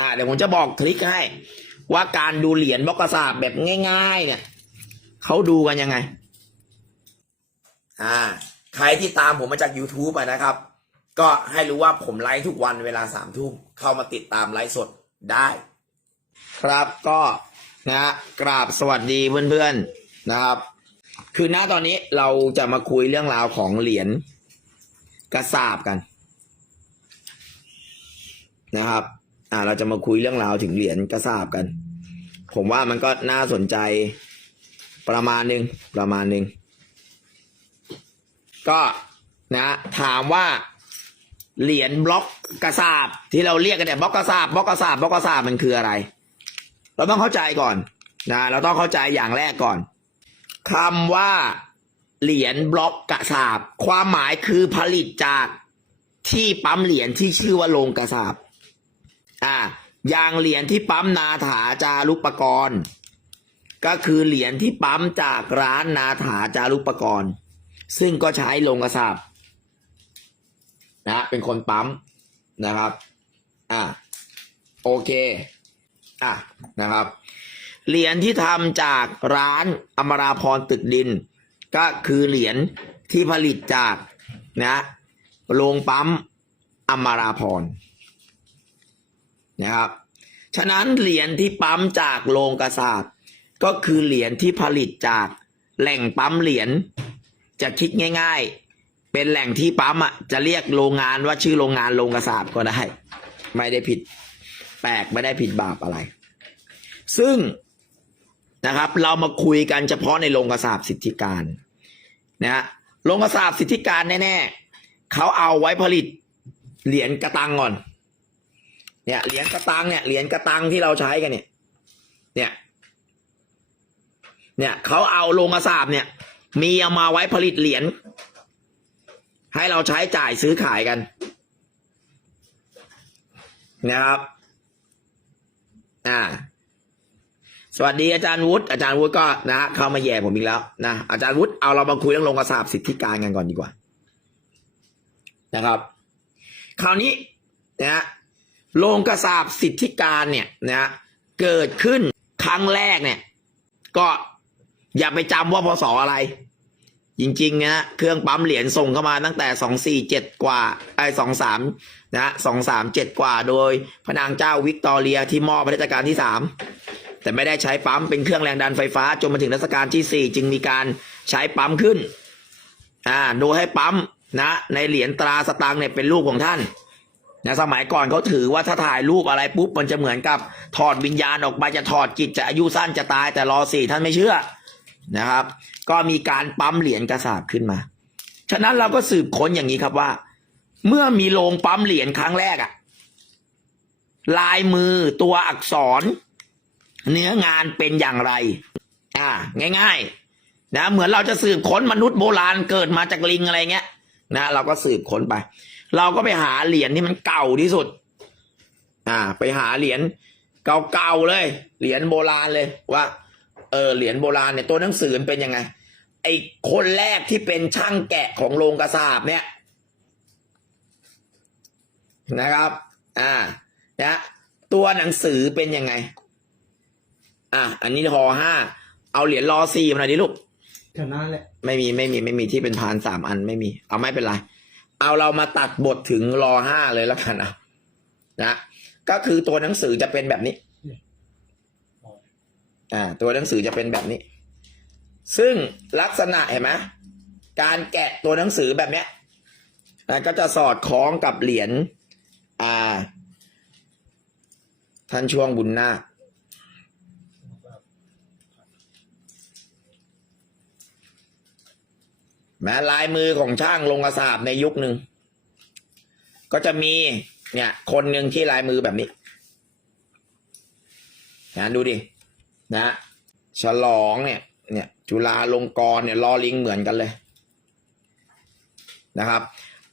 อ่าเดี๋ยวผมจะบอกทริคให้ ว่าการดูเหรียญบล็อกกระสาบแบบง่าย ๆ เนี่ยเขาดูกันยังไง อ่า ใครที่ตามผมมาจาก YouTube นะครับ ก็ให้รู้ว่าผมไลฟ์ทุกวันเวลาสามทุ่มเข้ามาติดตามไลฟ์สดได้ ครับก็นะกราบสวัสดีเพื่อนๆนะครับ คือหน้าตอนนี้เราจะมาคุยเรื่องราวของเหรียญกระสาบกันนะครับ อ่า เราจะมาคุยเรื่องราวถึงเหรียญกระสาบกัน ผมว่ามันก็น่าสนใจประมาณหนึ่งประมาณหนึ่งก็นะถามว่าเหรียญบล็อกกระสาบที่เราเรียกกันเนี่ยบล็อกกระสาบบล็อกกระสาบบล็อกกระสาบมันคืออะไร เราต้องเข้าใจก่อนนะเราต้องเข้าใจอย่างแรกก่อนคำว่าเหรียญบล็อกกระสาบ ความหมายคือผลิตจากที่ปั๊มเหรียญที่ชื่อว่าโรงกระสาบ อ่ายางเหรียญที่ปั๊มนาถาจารุปกรณ์ ก็คือเหรียญที่ปั๊มจากร้านนาถาจารุปกรณ์ ซึ่งก็ใช้โรงกระสาบนะเป็นคนปั๊มนะครับ อ่าโอเค อะนะครับ เหรียญที่ทำจากร้านอมราพรตึกดิน ก็คือเหรียญที่ผลิตจากนะโรงปั๊มอมราพร นะครับ ฉะนั้นเหรียญที่ปั๊มจากโรงกระสาบก็คือเหรียญที่ผลิตจากแหล่งปั๊มเหรียญจะคิดง่าย ๆ เป็นแหล่งที่ปั๊มอะจะเรียกโรงงานว่าชื่อโรงงานโรงกระสาบก็ได้ ไม่ได้ผิดแปลกไม่ได้ผิดบาปอะไร ซึ่งนะครับเรามาคุยกันเฉพาะในโรงกระสาบสิทธิการนะฮะโรงกระสาบสิทธิการแน่ๆเขาเอาไว้ผลิตเหรียญกระตังก่อน เนี่ยเหรียญกระตังเนี่ยเหรียญกระตังที่เราใช้กันเนี่ย เนี่ย เนี่ยเขาเอาโรงกระสาบเนี่ย มีเอามาไว้ผลิตเหรียญให้เราใช้จ่ายซื้อขายกัน นะครับ อ่า สวัสดีอาจารย์วุฒิอาจารย์วุฒิก็นะเข้ามาแย่ผมอีกแล้วนะอาจารย์วุฒิเอาเรามาคุยเรื่องโรงกระสาบสิทธิการกันก่อนดีกว่า นะครับ คราวนี้นะ โรงกระสาบสิทธิการเนี่ยนะฮะเกิดขึ้นครั้งแรกเนี่ย ก็อย่าไปจำว่าพศอะไร จริงๆนะเครื่องปั๊มเหรียญส่งเข้ามาตั้งแต่สองสี่เจ็ดกว่าไอ้สองสามนะสองสามเจ็ดกว่าโดยพระนางเจ้าวิกตอเรียที่มอบพระราชการที่สามแต่ไม่ได้ใช้ปั๊มเป็นเครื่องแรงดันไฟฟ้าจนมาถึงรัชกาลที่สี่จึงมีการใช้ปั๊มขึ้นอ่าโดยให้ปั๊มนะในเหรียญตราสตางค์เนี่ยเป็นรูปของท่าน นะสมัยก่อนเขาถือว่าถ้าถ่ายรูปอะไรปุ๊บมันจะเหมือนกับถอดวิญญาณออกมาจะถอดจิตจะอายุสั้นจะตายแต่รอสี่ท่านไม่เชื่อนะครับ ก็มีการปั๊มเหรียญกระสาบขึ้นมา ฉะนั้นเราก็สืบค้นอย่างนี้ครับว่า เมื่อมีโรงปั๊มเหรียญครั้งแรกอะลายมือตัวอักษร เนื้องานเป็นอย่างไร อ่า ง่าย ๆ นะ เหมือนเราจะสืบค้นมนุษย์โบราณเกิดมาจากลิงอะไรเงี้ย นะ เราก็สืบค้นไป เราก็ไปหาเหรียญที่มันเก่าที่สุด อ่า ไปหาเหรียญเก่าๆเลย เหรียญโบราณเลยว่า เออเหรียญโบราณเนี่ยตัวหนังสือมันเป็นยังไง ไอคนแรกที่เป็นช่างแกะของโรงกระสาบเนี่ย นะครับ อ่า นะตัวหนังสือเป็นยังไง อะ อันนี้รอห้า เอาเหรียญรอสี่มาหน่อยดิลูกแถวนั้นแหละ ไม่มีไม่มีไม่มีที่เป็นพานสามอันไม่มี เอาไม่เป็นไร เอาเรามาตัดบทถึงรอห้าเลยแล้วกันเอานะก็คือตัวหนังสือจะเป็นแบบนี้ อ่า ตัวหนังสือจะเป็นแบบนี้ ซึ่งลักษณะเห็นไหมการแกะตัวหนังสือแบบเนี้ยนะก็จะสอดคล้องกับเหรียญอ่า ท่านช่วงบุญนาค แม้ลายมือของช่างลงกระสาบในยุคหนึ่งก็จะมีเนี่ย คนหนึ่งที่ลายมือแบบนี้นะดูดินะฉลองเนี่ย เนี่ย จุฬาลงกรเนี่ยลอลิงเหมือนกันเลย นะครับ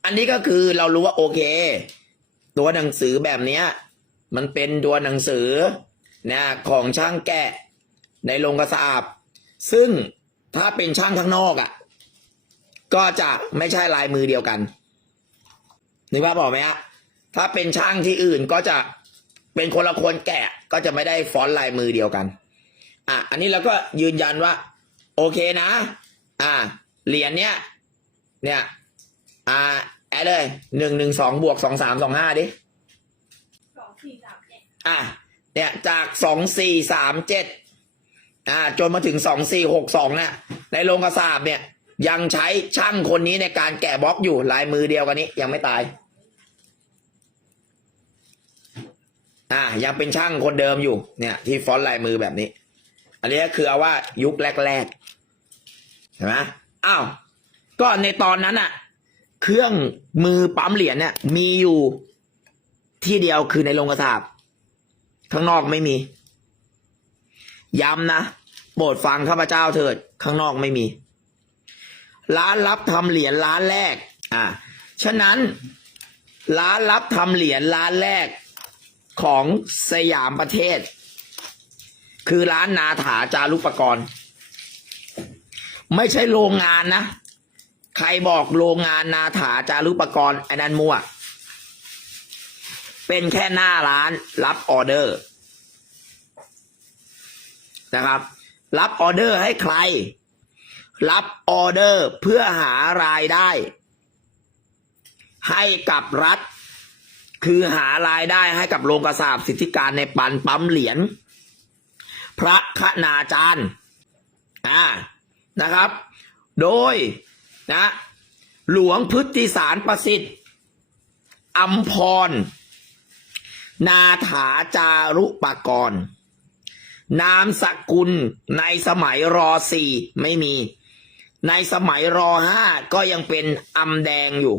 อันนี้ก็คือเรารู้ว่าโอเค ตัวหนังสือแบบเนี้ย มันเป็นตัวหนังสือนะของช่างแกะในโรงกระสาบ ซึ่งถ้าเป็นช่างข้างนอกอะ่ะ ก็จะไม่ใช่ลายมือเดียวกันนึกภาพออกไหมฮะถ้าเป็นช่างที่อื่นก็จะเป็นคนละคนแกะก็จะไม่ได้ฟอนต์ลายมือเดียวกัน อะ อันนี้เราก็ยืนยันว่า โอเคนะ อ่า เหรียญเนี้ย เนี่ย อ่า แอดเลยหนึ่งหนึ่งสองบวกสองสามสองห้าดิสองสี่สามเจ็ดอะ เนี่ย จากสองสี่สามเจ็ดอ่า จนมาถึงสองสี่หกสองเนี่ยในโรงกระสาบเนี่ย ยังใช้ช่างคนนี้ในการแกะบล็อกอยู่ลายมือเดียวกันนี้ ยังไม่ตาย อ่า ยังเป็นช่างคนเดิมอยู่เนี่ย ที่ฟอนต์ลายมือแบบนี้ อันนี้คือเอาว่ายุคแรกๆเห็นไหมอ้าวก็ในตอนนั้นอะเครื่องมือปั๊มเหรียญเนี่ยมีอยู่ที่เดียวคือในโรงกระสาบข้างนอกไม่มี ย้ำนะโปรดฟังข้าพเจ้าเถิด ข้างนอกไม่มี ร้านรับทำเหรียญร้านแรก อ่า ฉะนั้น ร้านรับทำเหรียญร้านแรกของสยามประเทศ คือร้านนาถาจารุปกรณ์ ไม่ใช่โรงงานนะ ใครบอกโรงงานนาถาจารุปกรณ์ไอ้นันมั่วเป็นแค่หน้าร้านรับออเดอร์นะครับ รับออเดอร์ให้ใคร รับออเดอร์เพื่อหารายได้ ให้กับรัฐ คือหารายได้ให้กับโรงกระสาบสิทธิการในปันปั๊มเหรียญพระคณาจารย์อ่านะครับ โดยนะหลวงพฤติสารประสิทธิ์อัมพร นาถาจารุปกรณ์นามสกุลในสมัยรอสี่ไม่มี ในสมัยรอห้าก็ยังเป็นอำแดงอยู่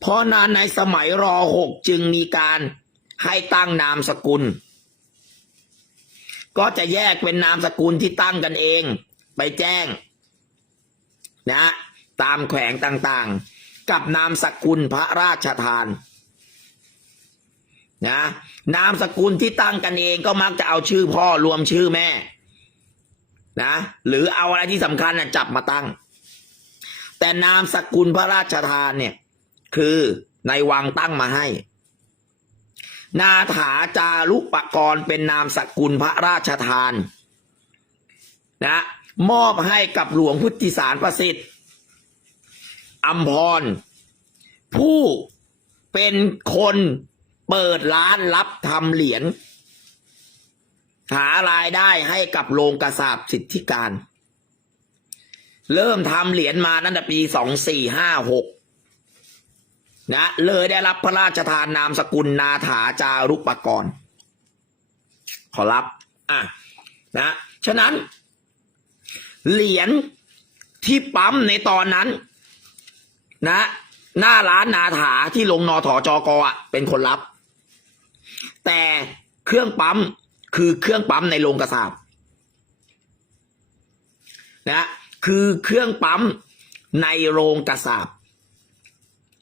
เพราะนั้นในสมัยรอหกจึงมีการให้ตั้งนามสกุล ก็จะแยกเป็นนามสกุลที่ตั้งกันเอง ไปแจ้ง นะ ตามแขวงต่างๆ กับนามสกุลพระราชทานนะนามสกุลที่ตั้งกันเองก็มักจะเอาชื่อพ่อรวมชื่อแม่ นะ หรือเอาอะไรที่สำคัญนะจับมาตั้ง แต่นามสกุลพระราชทานเนี่ย คือในวังตั้งมาให้ นาถาจารุปกรณ์เป็นนามสกุลพระราชทาน นะ มอบให้กับหลวงพุทธิสารประสิทธิ์อัมพร ผู้เป็นคนเปิดร้านรับทำเหรียญ หารายได้ให้กับโรงกระสาบสิทธิการ เริ่มทำเหรียญมาตั้งแต่ปีสองสี่ห้าหกนะเลยได้รับพระราชทานนามสกุลนาถาจารุปกรณ์ ขอรับอะนะฉะนั้น เหรียญที่ปั๊มในตอนนั้น นะ หน้าร้านนาถาที่ลงนอถอจอกอะ เป็นคนรับ แต่เครื่องปั๊ม คือเครื่องปั๊มในโรงกระสาบนะคือเครื่องปั๊มในโรงกระสาบ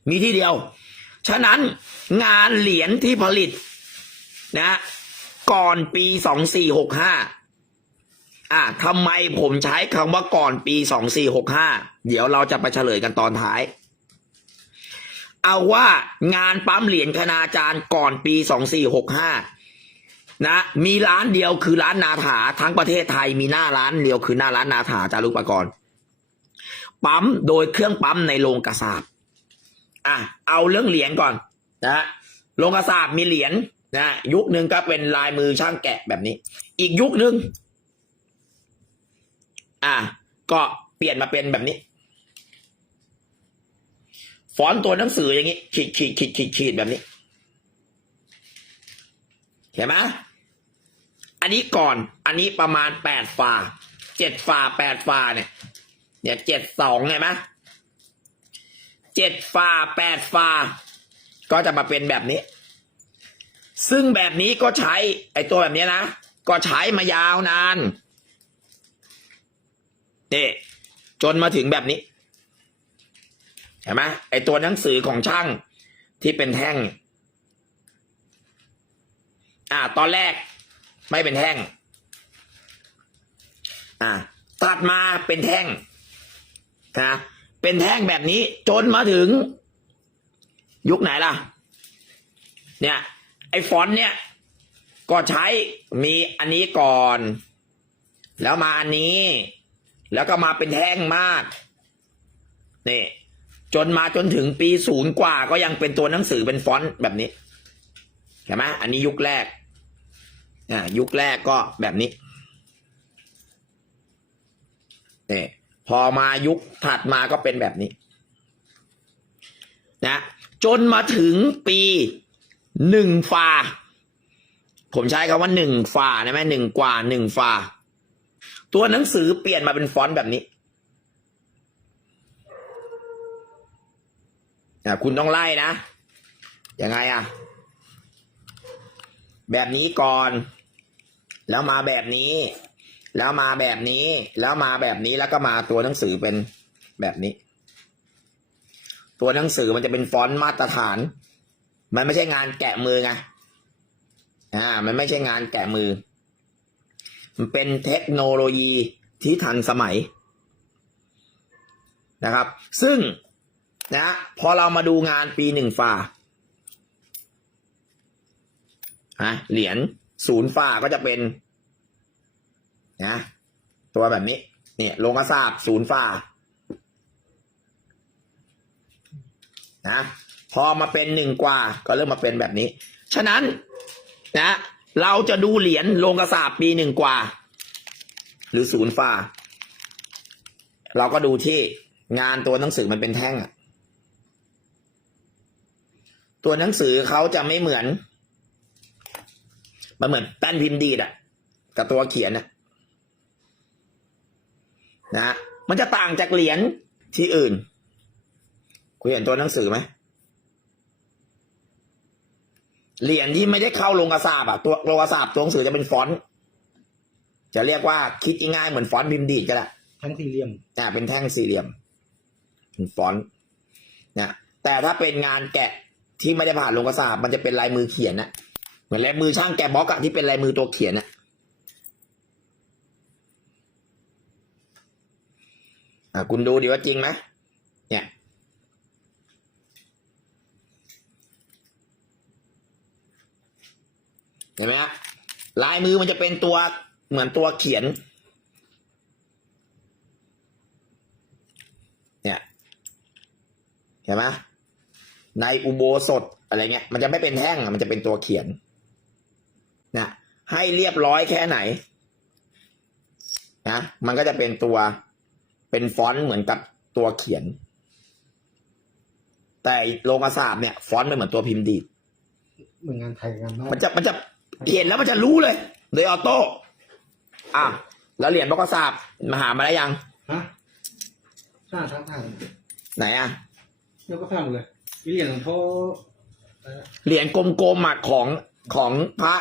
มีที่เดียว ฉะนั้นงานเหรียญที่ผลิตนะ ก่อนปีสองสี่หกห้าอะทำไมผมใช้คำว่าก่อนปีสองสี่หกห้าเดี๋ยวเราจะไปเฉลยกันตอนท้าย เอาว่างานปั๊มเหรียญคณาจารย์ก่อนปีสองสี่หกห้า นะมีร้านเดียวคือร้านนาถาทั้งประเทศไทยมีหน้าร้านเดียวคือหน้าร้านนาถาจารุปกรณ์ปั๊มโดยเครื่องปั๊มในโรงกระสาบอะเอาเรื่องเหรียญก่อนนะโรงกระสาบมีเหรียญนะยุคหนึ่งก็เป็นลายมือช่างแกะแบบนี้ อีกยุคหนึ่งอะก็เปลี่ยนมาเป็นแบบนี้ฟอนต์ตัวหนังสืออย่างนี้ขีดขีดขีดขีดขีดแบบนี้ เห็นไหมอันนี้ก่อนอันนี้ประมาณแปดฝาเจ็ดฝาแปดฝาเนี่ยเนี่ยเจ็ดสองเห็นไหมเจ็ดฝาแปดฝาก็จะมาเป็นแบบนี้ ซึ่งแบบนี้ก็ใช้ไอ้ตัวแบบนี้นะ ก็ใช้มายาวนานนี่จนมาถึงแบบนี้ เห็นไหมไอตัวหนังสือของช่างที่เป็นแท่ง อ่า ตอนแรกไม่เป็นแท่ง อ่า ตัดมาเป็นแท่งนะเป็นแท่งแบบนี้จนมาถึง ยุคไหนล่ะ เนี่ย ไอ้ฟอนต์เนี่ย ก็ใช้มีอันนี้ก่อน แล้วมาอันนี้ แล้วก็มาเป็นแท่งมาก นี่ จนมาจนถึงปีศูนย์กว่า ก็ยังเป็นตัวหนังสือเป็นฟอนต์แบบนี้เห็นไหมอันนี้ยุคแรก อ่ายุคแรกก็แบบนี้นี่พอมายุคถัดมาก็เป็นแบบนี้นะจนมาถึงปีหนึ่งฟา ผมใช้คำว่าหนึ่งฟานะแม่หนึ่งกว่าหนึ่งฟา ตัวหนังสือเปลี่ยนมาเป็นฟอนต์แบบนี้อะคุณต้องไล่นะยังไงอะ แบบนี้ก่อน แล้วมาแบบนี้ แล้วมาแบบนี้ แล้วมาแบบนี้แล้วก็มาตัวหนังสือเป็นแบบนี้ ตัวหนังสือมันจะเป็นฟอนต์มาตรฐาน มันไม่ใช่งานแกะมือไงอ่า มันไม่ใช่งานแกะมือ มันเป็นเทคโนโลยีที่ทันสมัยนะครับ ซึ่งนะพอเรามาดูงานปีหนึ่งฝ่า ฮะเหรียญศูนย์ฝ่าก็จะเป็นนะตัวแบบนี้ เนี่ยลงกระสาบศูนย์ฝ่านะพอมาเป็นหนึ่งกว่า ก็เริ่มมาเป็นแบบนี้ ฉะนั้นนะเราจะดูเหรียญลงกระสาบปีหนึ่งกว่า หรือศูนย์ฝ่า เราก็ดูที่งานตัวหนังสือมันเป็นแท่งอะตัวหนังสือเขาจะไม่เหมือน มันเหมือนแป้นพิมพ์ดีดอะกับตัวเขียนอะนะมันจะต่างจากเหรียญที่อื่น คุณเห็นตัวหนังสือไหมเหรียญที่ไม่ได้เข้าลงกระสาบอะตัวลงกระสาบตัวหนังสือจะเป็นฟอนต์จะเรียกว่าคิดง่ายๆเหมือนฟอนต์พิมพ์ดีดก็ได้ทั้งสี่เหลี่ยมอ่าเป็นแท่งสี่เหลี่ยมเป็นฟอนต์นะแต่ถ้าเป็นงานแกะที่ไม่ได้ผ่านลงกระสาบมันจะเป็นลายมือเขียนนะเห มือนลายมือช่างแกบล็อกอะที่เป็นลายมือตัวเขียนนะอ่าคุณดูดิว่าจริงไหมเนี่ยเห็นไหมฮะลายมือมันจะเป็นตัวเหมือนตัวเขียน เนี่ยเห็นไหมในอุโบสถอะไรเงี้ยมันจะไม่เป็นแท่งอะมันจะเป็นตัวเขียน ให้เรียบร้อยแค่ไหนนะมันก็จะเป็นตัวเป็นฟอนต์เหมือนกับตัวเขียน แต่โลงกระสาบเนี่ยฟอนต์ไม่เหมือนตัวพิมพ์ดีดเหมือนงานไทยงานนอกมันจะมันจะเห็นแล้วมันจะรู้เลย โดยออโต้อะแล้วเหรียญบกกระสาบมาหามาได้ยังฮะสร้างทั้งทางไหนอะเดี๋ยวก็สร้างหมดเลยมีเหรียญหลวงพ่ออะไรนะเหรียญกลมๆอะของของพระ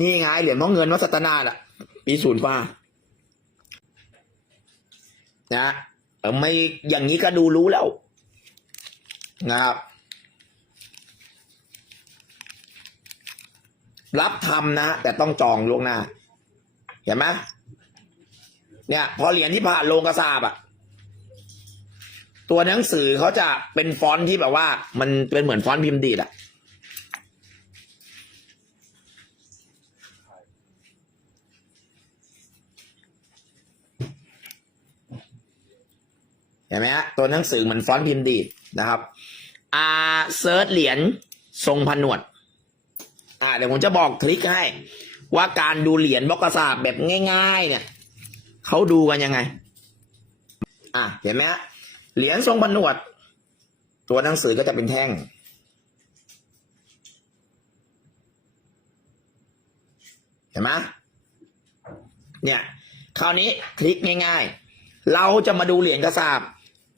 นี่ไงเหรียญพ่อเงินวัดสัตนาดอะปีศูนย์ฟ้านะไม่อย่างนี้ก็ดูรู้แล้ว นะครับรับทำนะแต่ต้องจองล่วงหน้า เห็นไหมเนี่ย พอเหรียญที่ผ่านโลงกระสาบอะตัวหนังสือเขาจะเป็นฟอนต์ที่แบบว่า มันเป็นเหมือนฟอนต์พิมพ์ดีดอะ เห็นไหมฮะตัวหนังสือเหมือนฟอนต์พิมพ์ดีดนะครับอ่าเซิร์ชเหรียญทรงผนวดอ่าเดี๋ยวผมจะบอกทริคให้ ว่าการดูเหรียญบล็อกกระสาบแบบง่าย ๆ เนี่ยเขาดูกันยังไง อะเห็นไหมฮะเหรียญทรงผนวด ตัวหนังสือก็จะเป็นแท่งเห็นไหมเนี่ย คราวนี้คลิกง่าย ๆ เราจะมาดูเหรียญกระสาบ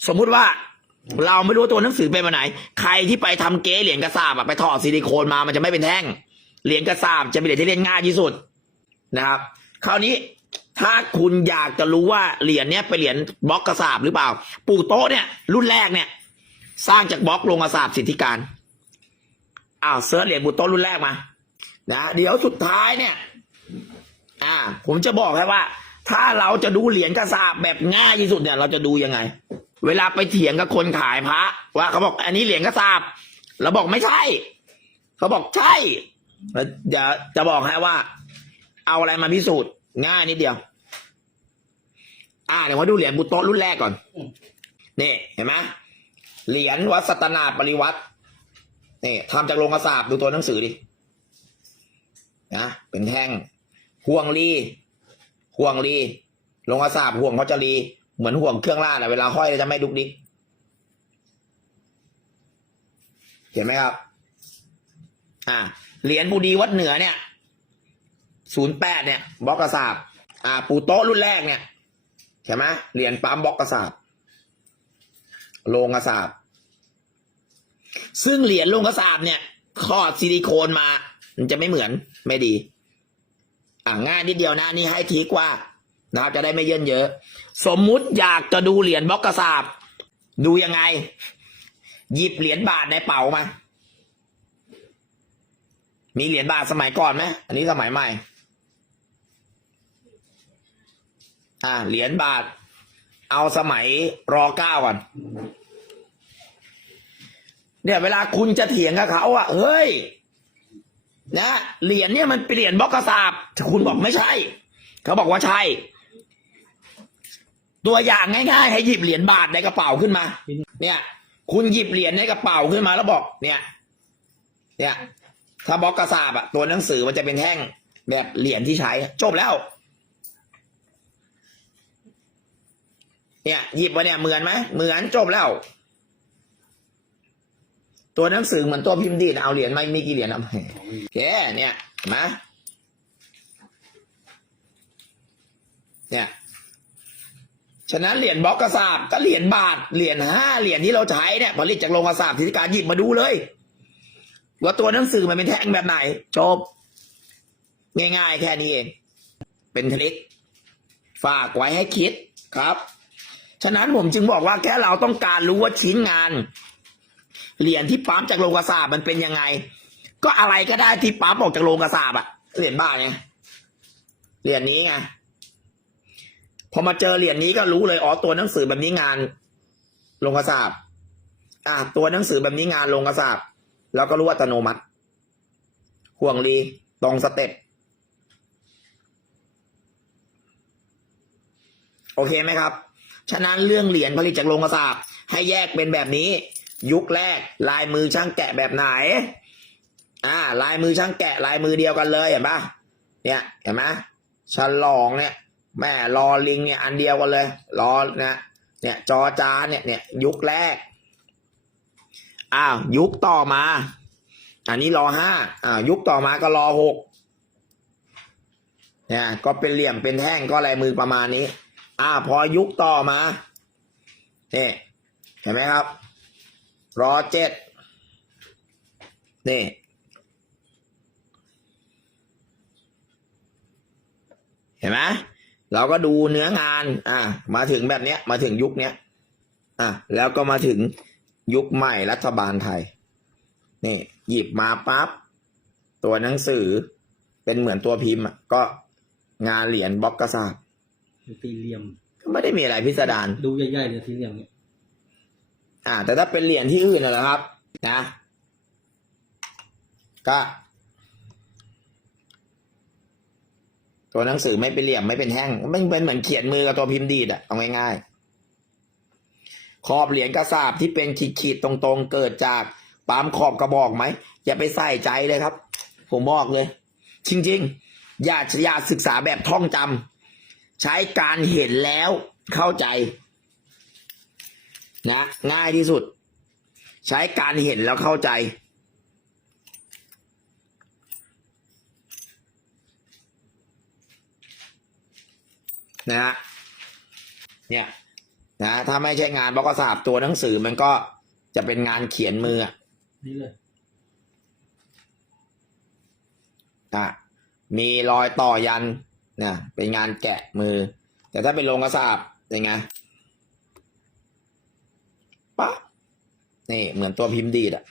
สมมุติว่าเราไม่รู้ตัวหนังสือเป็นมาไหน ใครที่ไปทำเก๊เหรียญกระสาบอะไปถอดซิลิโคนมามันจะไม่เป็นแท่ง เหรียญกระสาบจะเป็นเหรียญที่เล่นง่ายที่สุดนะครับ คราวนี้ถ้าคุณอยากจะรู้ว่าเหรียญเนี้ยเป็นเหรียญบล็อกกระสาบหรือเปล่า ปู่โต๊ะเนี่ย รุ่นแรกเนี่ย สร้างจากบล็อกลงกระสาบสิทธิการอ้าวเซิร์ชเหรียญปู่โต๊ะรุ่นแรกมานะเดี๋ยวสุดท้ายเนี่ย อ่า ผมจะบอกให้ว่า ถ้าเราจะดูเหรียญกระสาบแบบง่ายที่สุดเนี่ย เราจะดูยังไง เวลาไปเถียงกับคนขายพระว่าเขาบอกอันนี้เหรียญกระสาบเราบอกไม่ใช่ เขาบอกใช่เดี๋ยวจะบอกให้ว่า เอาอะไรมาพิสูจน์ง่ายนิดเดียว อ่าเดี๋ยวมาดูเหรียญบุโตรุ่นแรกก่อนนี่เห็นไหมเหรียญวัดสัตนาปริวัตินี่ทำจากโลงกระสาบดูตัวหนังสือดินะเป็นแท่งห่วงรีห่วงรีโลงกระสาบห่วงเขาจะรี เหมือนห่วงเครื่องล่าดอะเวลาห้อยจะไม่ดุกดิกเห็นไหมครับ อ่า เหรียญบูดีวัดเหนือเนี่ยศูนย์แปดเนี่ยบล็อกกระสาบ อ่า ปูโต๊ะรุ่นแรกเนี่ยเห็นไหมเหรียญปั๊มบล็อกกระสาบโลงกระสาบ ซึ่งเหรียญโลงกระสาบเนี่ยขอดซิลิโคนมา มันจะไม่เหมือนไม่ดี อ่าง่ายนิดเดียวนะนี่ให้ทีกว่านะครับจะได้ไม่เยินเยอะ สมมุติอยากจะดูเหรียญบล็อกกระสาบ ดูยังไง หยิบเหรียญบาทในเป๋ามา มีเหรียญบาทสมัยก่อนไหมอันนี้สมัยใหม่ อ่าเหรียญบาท เอาสมัยรอเก้าก่อนเนี่ยเวลาคุณจะเถียงกับเขาอะเฮ้ยนะเหรียญเนี่ยมันเป็นเหรียญบล็อกกระสาบคุณบอกไม่ใช่ เขาบอกว่าใช่ ตัวอย่างง่ายๆให้หยิบเหรียญบาทในกระเป๋าขึ้นมา เนี่ย คุณหยิบเหรียญในกระเป๋าขึ้นมาแล้วบอก เนี่ย เนี่ย ถ้าบล็อกกระสาบอะตัวหนังสือมันจะเป็นแท่งแบบเหรียญที่ใช้จบแล้ว เนี่ยหยิบมาเนี่ยเหมือนไหมเหมือนจบแล้ว ตัวหนังสือเหมือนตัวพิมพ์ดีดเอาเหรียญไมามีกี่เหรียญเอาไปโอเคเนี่ยเห็นไหมเนี่ย ฉะนั้นเหรียญบล็อกกระสาบก็เหรียญบาทเหรียญห้าเหรียญที่เราใช้เนี่ยผลิตจากโรงกระสาบธิการหยิบมาดูเลย ว่าตัวหนังสือมันเป็นแท่งแบบไหนจบง่ายๆ แค่นี้เอง เป็นทริคฝากไว้ให้คิดครับ ฉะนั้นผมจึงบอกว่าแค่เราต้องการรู้ว่าชิ้นงาน เหรียญที่ปั๊มจากโรงกระสาบมันเป็นยังไง ก็อะไรก็ได้ที่ปั๊มออกจากโรงกระสาบอะเหรียญบ้าไงเหรียญนี้ไง พอมาเจอเหรียญนี้ก็รู้เลยอ๋อตัวหนังสือแบบนี้งานโรงกระสาบอะตัวหนังสือแบบนี้งานโรงกระสาบเราก็รู้อัตโนมัติ ห่วงรีตรงสเต็ปโอเคไหมครับ ฉะนั้นเรื่องเหรียญผลิตจากโรงกระสาบให้แยกเป็นแบบนี้ ยุคแรกลายมือช่างแกะแบบไหน อ่า ลายมือช่างแกะลายมือเดียวกันเลยเห็นปะเนี่ยเห็นไหมฉลองเนี่ย แม่รอลิงเนี่ยอันเดียวกันเลยรอนะเนี่ยจอจานเนี่ยเนี่ยยุคแรกอ้าวยุคต่อมา อันนี้รอห้าอ่ายุคต่อมาก็รอหกเนี่ยก็เป็นเหลี่ยมเป็นแท่งก็ลายมือประมาณนี้อ่าพอยุคต่อมาเนี่ยเห็นไหมครับ รอเจ็ดนี่เห็นไหม เราก็ดูเนื้องาน อ่ามาถึงแบบเนี้ย มาถึงยุคเนี้ย อะแล้วก็มาถึงยุคใหม่รัฐบาลไทย นี่ หยิบมาปั๊บตัวหนังสือเป็นเหมือนตัวพิมพ์อะก็งานเหรียญบล็อกกระสาบตีเหลี่ยม ก็ไม่ได้มีอะไรพิสดารดูใหญ่ๆเลยตีเหลี่ยมเนี่ยอ่า แต่ถ้าเป็นเหรียญที่อื่นนะนะครับ นะ ก็ ตัวหนังสือไม่เป็นเหลี่ยมไม่เป็นแท่งมันเป็นเหมือนเขียนมือกับตัวพิมพ์ดีดอะเอาง่ายๆขอบเหรียญกระสาบที่เป็นขีดๆตรงๆ เกิดจากปั๊มขอบกระบอกไหมอย่าไปใส่ใจเลยครับ ผมบอกเลย จริงๆ อย่าอย่าศึกษาแบบท่องจำใช้การเห็นแล้วเข้าใจ นะ ง่ายที่สุด ใช้การเห็นแล้วเข้าใจ นะฮะเนี่ยนะถ้าไม่ใช่งานบล็อกกระสาบตัวหนังสือมันก็จะเป็นงานเขียนมืออะนี่เลยอะมีรอยต่อยันนะเป็นงานแกะมือ แต่ถ้าเป็นโรงกระสาบยังไงปะนี่เหมือนตัวพิมพ์ดีดอะ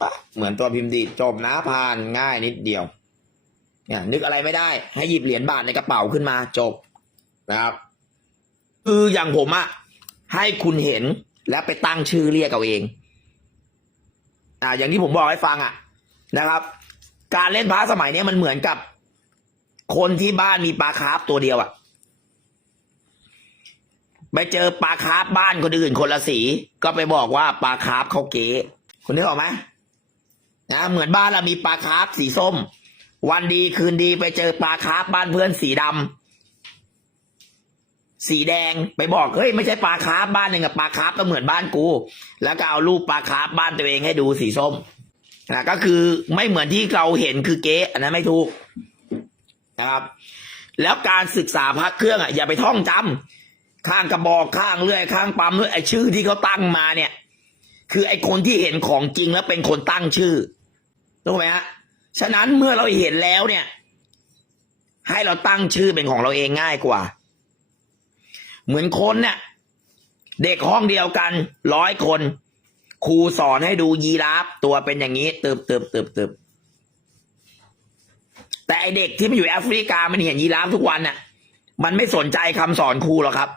ปะเหมือนตัวพิมพ์ดีดจบนะผ่านง่ายนิดเดียว เนี่ยนึกอะไรไม่ได้ ให้หยิบเหรียญบาทในกระเป๋าขึ้นมาจบนะครับ คืออย่างผมอะให้คุณเห็นแล้วไปตั้งชื่อเรียกเอาเอง อ่า อย่างที่ผมบอกให้ฟังอะนะครับ การเล่นพระสมัยนี้มันเหมือนกับ คนที่บ้านมีปลาคาร์ฟตัวเดียวอะไปเจอปลาคาร์ฟบ้านคนอื่นคนละสี ก็ไปบอกว่าปลาคาร์ฟเขาเก๋คุณนึกออกไหมนะเหมือนบ้านเรามีปลาคาร์ฟสีส้ม วันดีคืนดีไปเจอปลาคาร์ฟบ้านเพื่อนสีดำสีแดงไปบอกเฮ้ยไม่ใช่ปลาคาร์ฟบ้านหนึ่งกับปลาคาร์ฟก็เหมือนบ้านกู แล้วก็เอารูปปลาคาร์ฟบ้านตัวเองให้ดูสีส้มนะก็คือไม่เหมือนที่เราเห็นคือเก๊อันนั้นไม่ถูกนะครับ แล้วการศึกษาพระเครื่องอะอย่าไปท่องจำข้างกระบอกข้างเลื่อยข้างปั๊มเลื่อยไอชื่อที่เขาตั้งมาเนี่ย คือไอคนที่เห็นของจริงแล้วเป็นคนตั้งชื่อถูกไหมฮะ ฉะนั้นเมื่อเราเห็นแล้วเนี่ย ให้เราตั้งชื่อเป็นของเราเองง่ายกว่า เหมือนคนเนี่ยเด็กห้องเดียวกันร้อยคน ครูสอนให้ดูยีราฟตัวเป็นอย่างนี้เติบเติบเติบเติบแต่ไอเด็กที่มันอยู่แอฟริกามันเห็นยีราฟทุกวันน่ะ มันไม่สนใจคำสอนครูหรอกครับ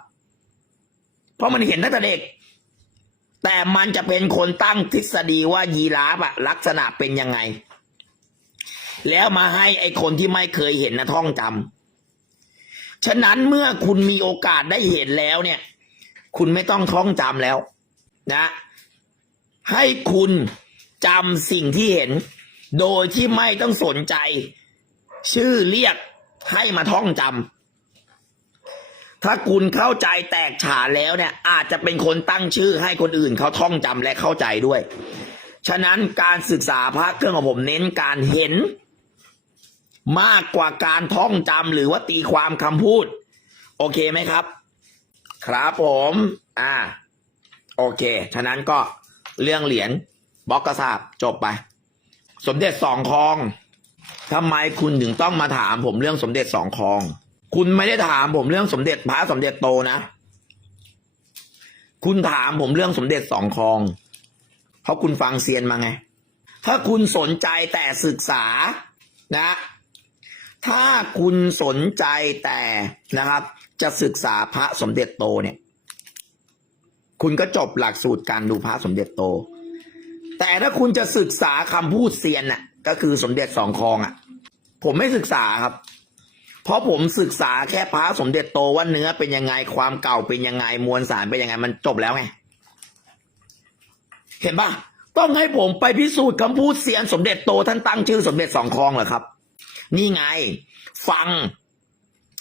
เพราะมันเห็นตั้งแต่เด็ก แต่มันจะเป็นคนตั้งทฤษฎีว่ายีราฟอะลักษณะเป็นยังไง แล้วมาให้ไอคนที่ไม่เคยเห็นนะท่องจำฉะนั้นเมื่อคุณมีโอกาสได้เห็นแล้วเนี่ย คุณไม่ต้องท่องจำแล้ว นะ ให้คุณจำสิ่งที่เห็น โดยที่ไม่ต้องสนใจ ชื่อเรียกให้มาท่องจำถ้าคุณเข้าใจแตกฉาแล้วเนี่ย อาจจะเป็นคนตั้งชื่อให้คนอื่นเขาท่องจำและเข้าใจด้วยฉะนั้นการศึกษาพระเครื่องของผมเน้นการเห็น มากกว่าการท่องจำหรือว่าตีความคำพูด โอเคไหมครับ ครับผม อ่า โอเค ฉะนั้นก็เรื่องเหรียญบล็อกกระสาบจบไป สมเด็จสองคองทำไมคุณถึงต้องมาถามผมเรื่องสมเด็จสองคอง คุณไม่ได้ถามผมเรื่องสมเด็จพระสมเด็จโตนะ คุณถามผมเรื่องสมเด็จสองคอง เพราะคุณฟังเซียนมาไง ถ้าคุณสนใจแต่ศึกษานะ ถ้าคุณสนใจแต่นะครับ จะศึกษาพระสมเด็จโตเนี่ย คุณก็จบหลักสูตรการดูพระสมเด็จโต แต่ถ้าคุณจะศึกษาคำพูดเซียนน่ะ ก็คือสมเด็จสองคองอะ ผมไม่ศึกษาครับ เพราะผมศึกษาแค่พระสมเด็จโตว่าเนื้อเป็นยังไงความเก่าเป็นยังไงมวลสารเป็นยังไงมันจบแล้วไงเห็นปะต้องให้ผมไปพิสูจน์คำพูดเซียนสมเด็จโตท่านตั้งชื่อสมเด็จสองคองเหรอครับ นี่ไง ฟัง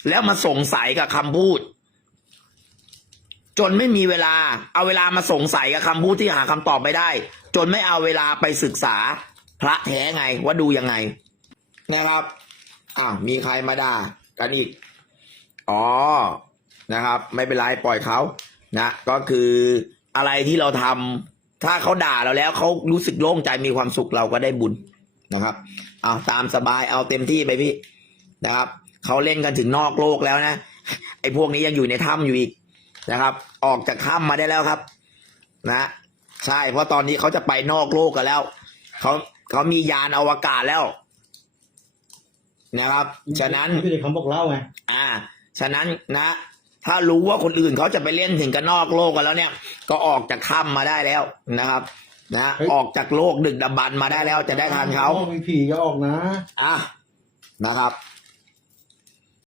แล้วมาสงสัยกับคำพูด จนไม่มีเวลา เอาเวลามาสงสัยกับคำพูดที่หาคำตอบไม่ได้ จนไม่เอาเวลาไปศึกษา พระแท้ไงว่าดูยังไงนะครับอ่ามีใครมาด่ากันอีก อ๋อนะครับ ไม่เป็นไรปล่อยเขานะก็คืออะไรที่เราทำถ้าเขาด่าเราแล้วเขารู้สึกโล่งใจมีความสุขเราก็ได้บุญ นะครับ เอาตามสบายเอาเต็มที่ไปพี่นะครับเขาเล่นกันถึงนอกโลกแล้วนะไอ้พวกนี้ยังอยู่ในถ้ำอยู่อีกนะครับ ออกจากถ้ำมาได้แล้วครับ นะ ใช่เพราะตอนนี้เขาจะไปนอกโลกกันแล้วเขาเขามียานอวกาศแล้ว นะครับ ฉะนั้นพี่เด็กคำบอกเล่าไงอ่า ฉะนั้นนะ ถ้ารู้ว่าคนอื่นเขาจะไปเล่นถึงกันนอกโลกกันแล้วเนี่ย ก็ออกจากถ้ำมาได้แล้วนะครับ นะออกจากโลกดึกดำบรรพ์มาได้แล้วจะได้ทันเขา มีผีก็ออกนะ อะนะครับ